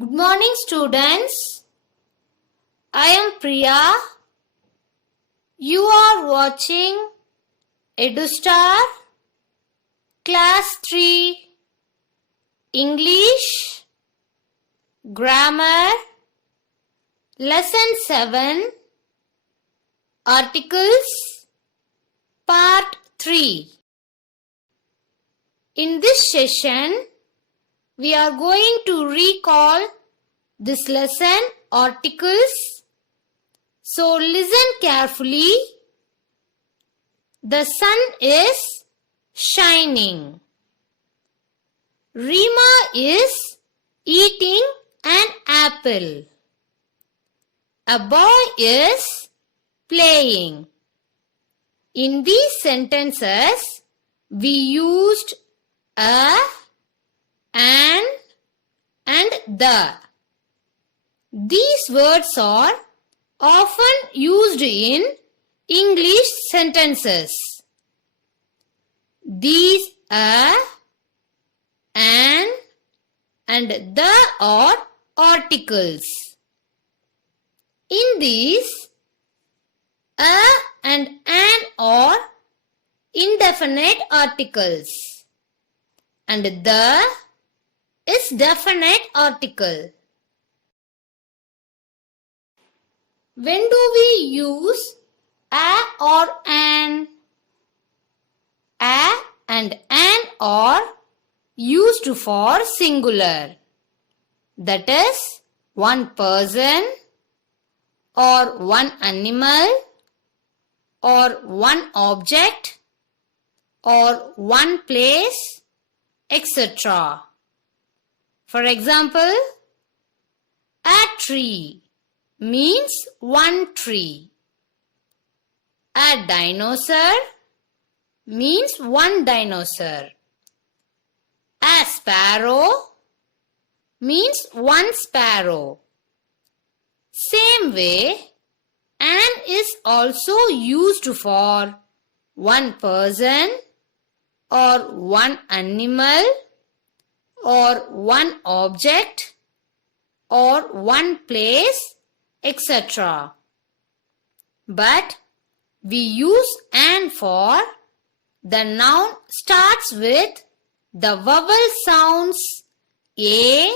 Good morning, students. I am Priya. You are watching EduStar Class 3 English Grammar Lesson 7 Articles Part 3. In this session, we are going to recall this lesson articles. So listen carefully. The sun is shining. Rima is eating an apple. A boy is playing. In these sentences, we used a, an, and the. These words are often used in English sentences. These a, an, and the are articles. In these, a and an are indefinite articles, and the is definite article. When do we use a or an? A and an are used for singular. That is, one person, or one animal, or one object, or one place, etc. For example, a tree means one tree. A dinosaur means one dinosaur. A sparrow means one sparrow. Same way, an is also used for one person, or one animal, or one object, or one place, etc. But we use an for the noun starts with the vowel sounds A,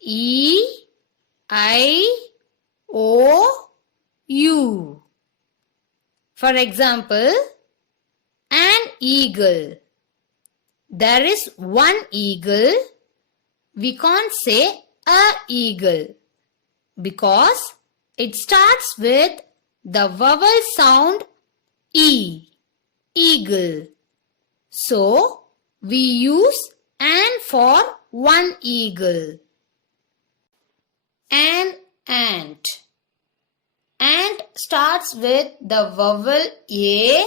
E, I, O, U. For example, an eagle. There is one eagle. We can't say a eagle because it starts with the vowel sound E, eagle. So, we use an for one eagle. An ant. Ant starts with the vowel A.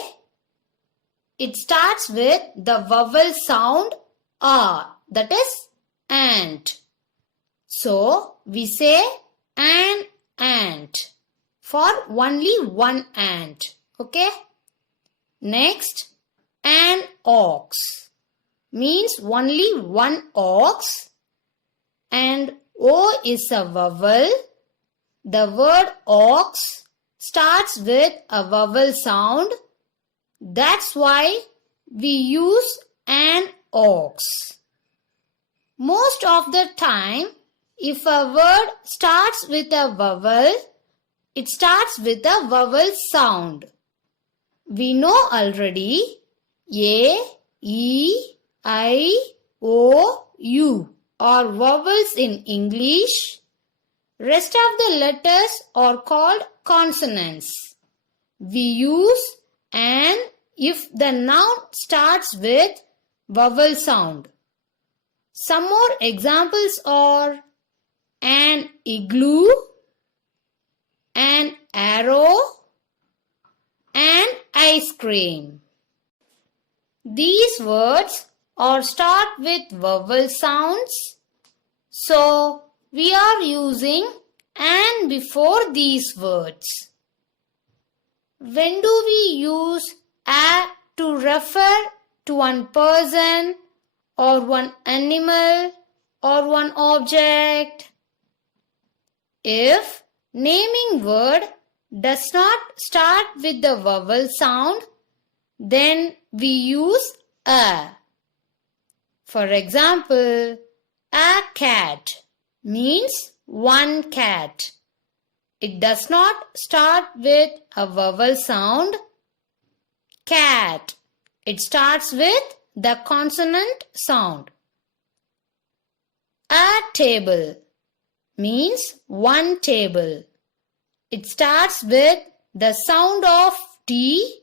It starts with the vowel sound A, that is ant. So, we say an ant for only one ant. Okay? Next, an ox means only one ox, and O is a vowel. The word ox starts with a vowel sound. That's why we use an ox. Most of the time, if a word starts with a vowel, it starts with a vowel sound. We know already A, E, I, O, U are vowels in English. Rest of the letters are called consonants. We use an if the noun starts with vowel sound. Some more examples are an igloo, an arrow, and ice cream. These words are start with vowel sounds. So, we are using an before these words. When do we use a to refer to one person or one animal or one object? If naming word does not start with the vowel sound, then we use a. For example, a cat means one cat. It does not start with a vowel sound. Cat. It starts with the consonant sound. A table means one table. It starts with the sound of T,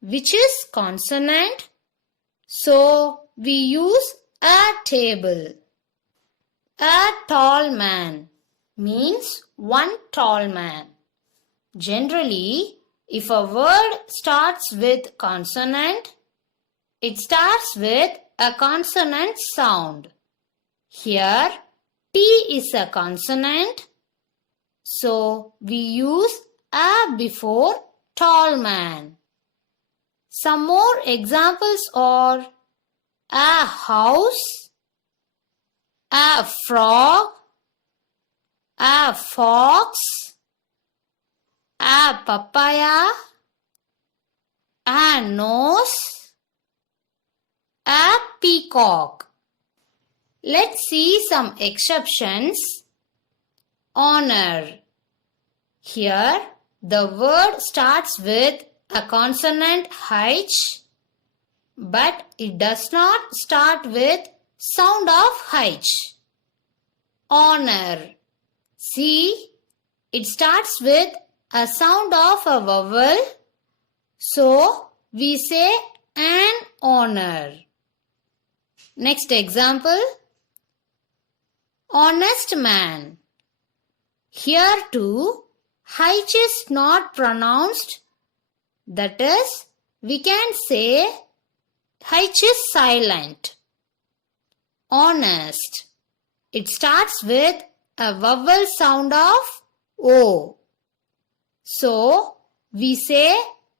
which is consonant. So we use a table. A tall man means one tall man. Generally, if a word starts with consonant, it starts with a consonant sound. Here, T is a consonant, so we use a before tall man. Some more examples are a house, a frog, a fox, a papaya, a nose, a peacock. Let's see some exceptions. Honor. Here, the word starts with a consonant H, but it does not start with sound of H. Honor. See, it starts with a sound of a vowel, so we say an honor. Next example. Honest man. Here too, H is not pronounced. That is, we can say H is silent. Honest. It starts with a vowel sound of O. So, we say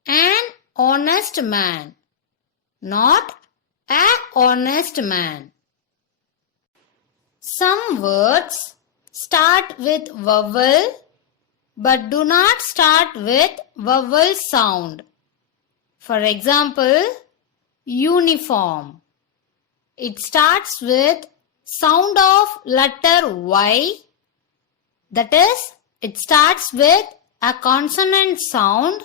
an honest man, not a honest man. Some words start with vowel but do not start with vowel sound. For example, uniform. It starts with sound of letter Y. That is, it starts with a consonant sound.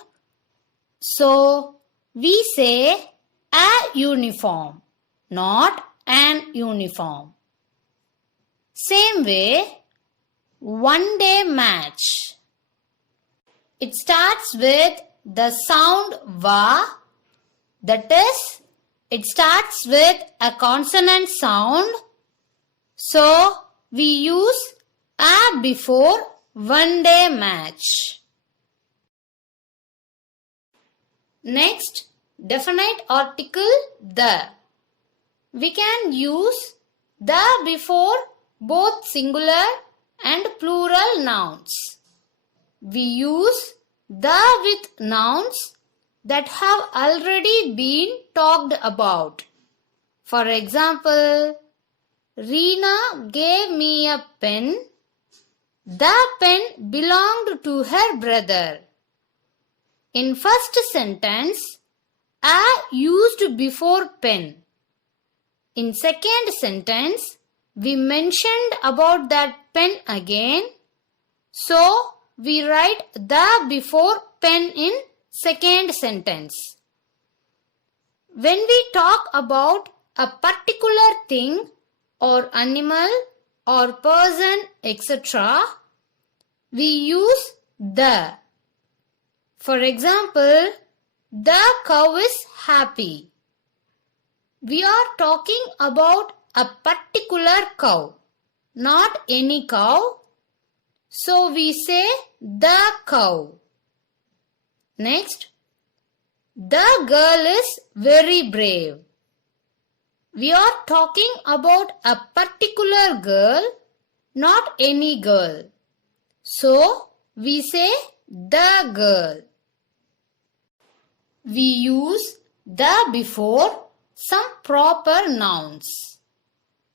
So, we say a uniform, not an uniform. Same way, one-day match. It starts with the sound va. That is, it starts with a consonant sound. So, we use a before one-day match. Next, definite article the. We can use the before both singular and plural nouns. We use the with nouns that have already been talked about. For example, Reena gave me a pen. The pen belonged to her brother. In first sentence, a used before pen. In second sentence, we mentioned about that pen again. So, we write the before pen in second sentence. When we talk about a particular thing or animal or person, etc., we use the. For example, the cow is happy. We are talking about a particular cow, not any cow. So we say the cow. Next, the girl is very brave. We are talking about a particular girl, not any girl. So we say the girl. We use the before some proper nouns.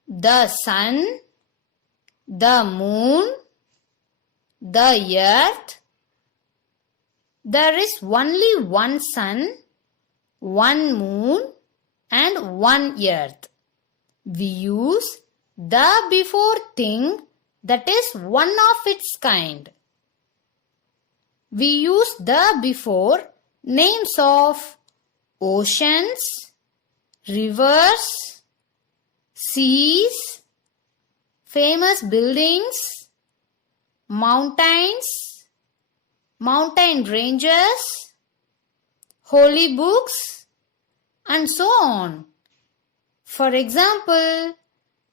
The sun, the moon, the earth. There is only one sun, one moon, and one earth. We use the before thing that is one of its kind. We use the before names of oceans, rivers, seas, famous buildings, mountains, mountain ranges, holy books, and so on. For example,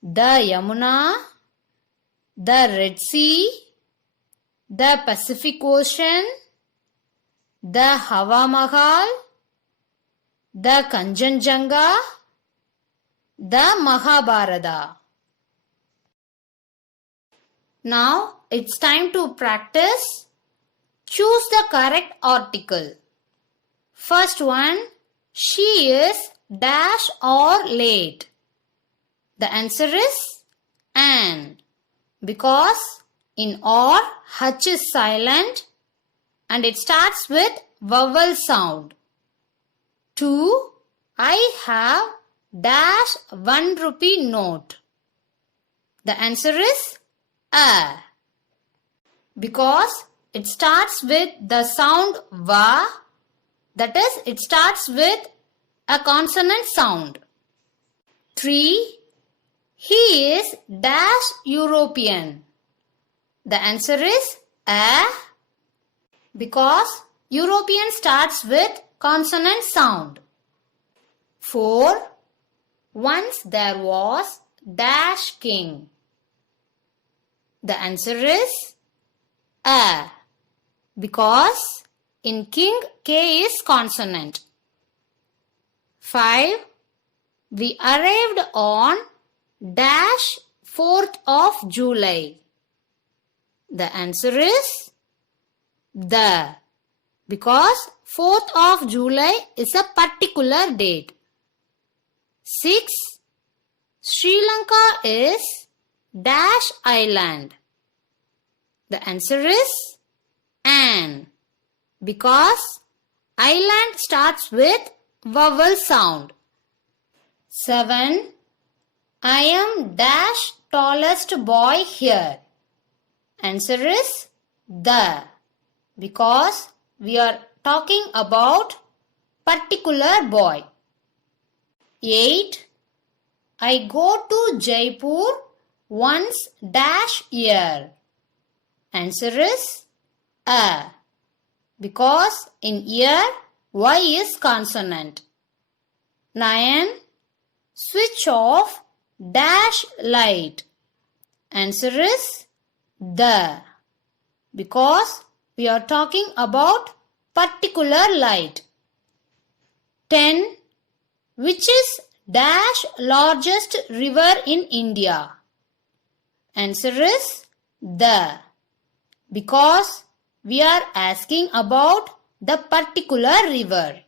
the Yamuna, the Red Sea, the Pacific Ocean, the Hava Mahal, the Kanchenjunga, the Mahabharata. Now it's time to practice. Choose the correct article. First one, she is dash or late. The answer is an, because in or H is silent and it starts with vowel sound. 2. I have dash 1 rupee note. The answer is a, because it starts with the sound va, that is, it starts with a consonant sound. 3. He is dash European. The answer is a, because European starts with consonant sound. 4. Once there was dash king. The answer is a, because in king K is consonant. 5. We arrived on dash 4th of July. The answer is the, because 4th of July is a particular date. 6. Sri Lanka is dash island. The answer is an, because island starts with vowel sound. 7. I am dash tallest boy here. Answer is the, because we are talking about particular boy. 8. I go to Jaipur once dash year. Answer is a, because in year Y is consonant. 9. Switch off dash light. Answer is the, because we are talking about particular light. 10. Which is dash largest river in India? Answer is the, because we are asking about the particular river.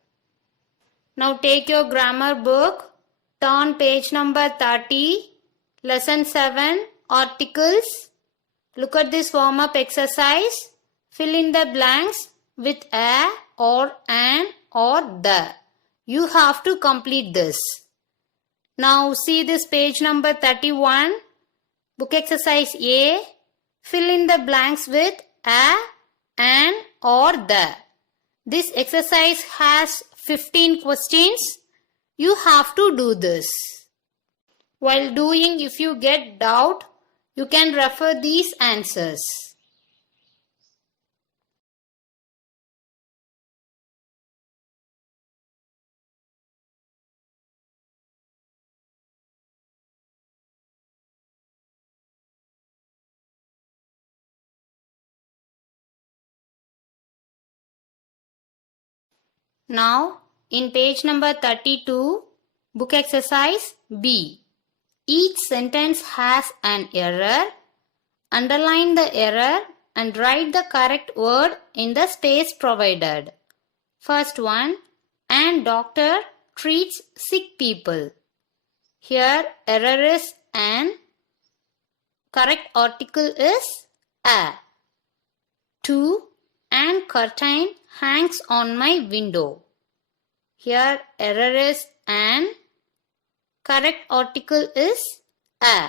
Now take your grammar book, turn page number 30, lesson 7, articles. Look at this warm-up exercise. Fill in the blanks with a or an or the. You have to complete this. Now see this page number 31. Book exercise A. Fill in the blanks with a, an or the. This exercise has 15 questions. You have to do this. While doing, if you get doubt, you can refer these answers. Now, in page number 32, book exercise B. Each sentence has an error. Underline the error and write the correct word in the space provided. First one, and doctor treats sick people. Here, error is an. Correct article is a. 2. An curtain hangs on my window. Here error is an. Correct article is a.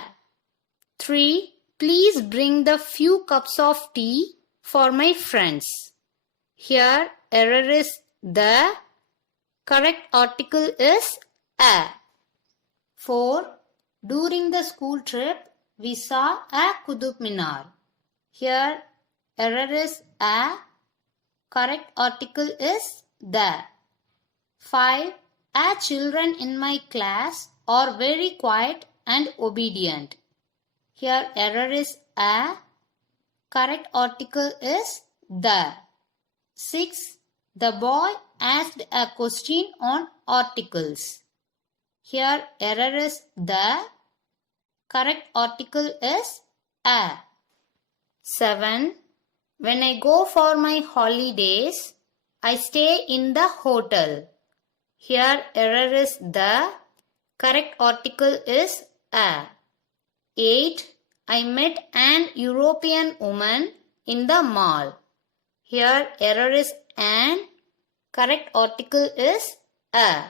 3. Please bring the few cups of tea for my friends. Here error is the. Correct article is a. 4. During the school trip, we saw a Qutub Minar. Here error is a. Correct article is the. 5. Our children in my class are very quiet and obedient. Here error is a. Correct article is the. 6. The boy asked a question on articles. Here error is the. Correct article is a. 7. When I go for my holidays, I stay in the hotel. Here error is the. Correct article is a. 8. I met an European woman in the mall. Here error is an. Correct article is a.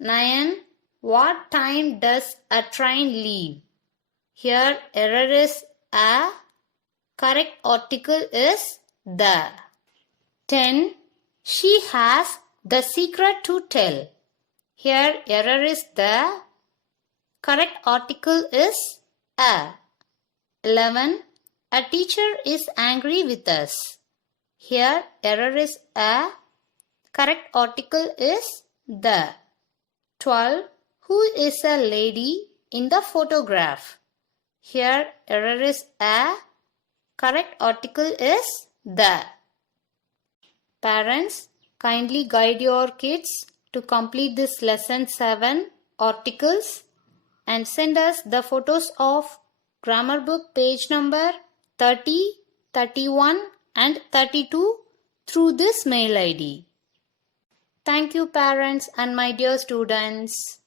9. What time does a train leave? Here error is a. Correct article is the. 10. She has the secret to tell. Here error is the. Correct article is a. 11. A teacher is angry with us. Here error is a. Correct article is the. 12. Who is a lady in the photograph? Here error is a. Correct article is the. Parents, kindly guide your kids to complete this lesson 7 articles and send us the photos of grammar book page number 30, 31 and 32 through this mail ID. Thank you parents and my dear students.